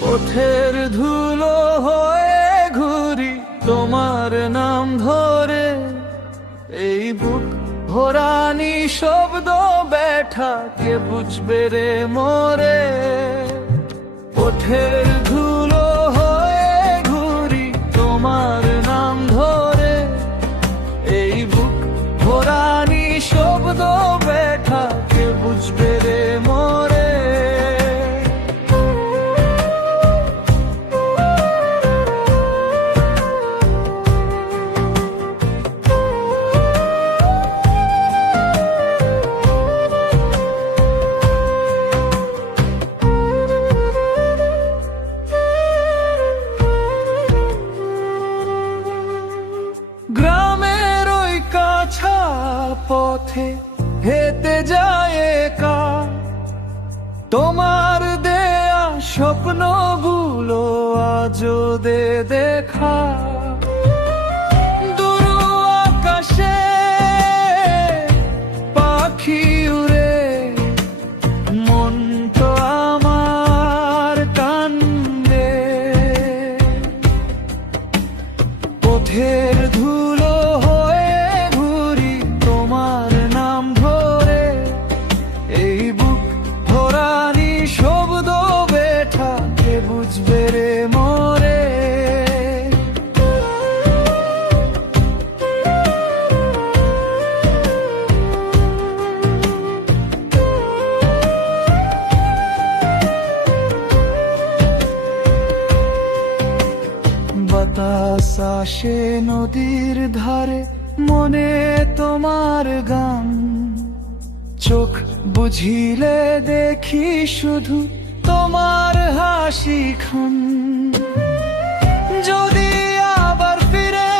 পথের ধুলো হয়ে ঘুরি তোমার নাম ধরে, এই বুক ভরানি শব্দ ব্যথা কে বুঝবে রে মোরে। পথের ধুলো হয়ে ঘুরি তোমার নাম ধরে, এই বুক ভরানি শব্দ ব্যথা কে বুঝবে রে মোরে। গ্রামের ওই কাছা পথে হেঁটে যায় একা, তোমার দেয়া স্বপ্নগুলো আজও দেখা। দূর আকাশে পাখি উড়ে, মন তো আমার কান্দে। পথের ধুলো হয়ে ঘুরি তোমার নাম ধরে, এই বুক ভরানি শব্দ ব্যথা কে বুঝবে রে মোরে। বাতাস আসে নদীর ধারে, মনে তোমার গান। চোখ বুঝিলে দেখি শুধু তোমার হাসি খান। যদি আবার ফিরে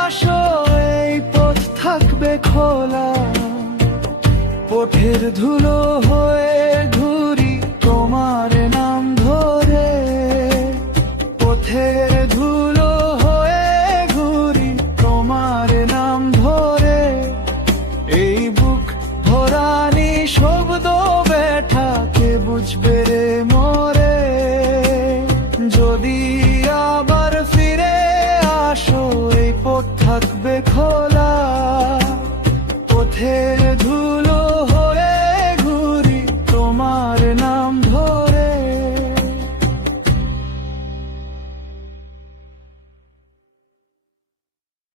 আসো এই পথ থাকবে খোলা, পথের ধুলো হয়ে ঘুরি তোমার নাম ধরে। পথের ধুলো হয়ে ঘুরি তোমার নাম ধরে, এই বুক ভরানি শব্দ ব্যথা কে বুঝবে রে মোরে। যদি আবার ফিরে আসো এই পথ থাকবে খোলা।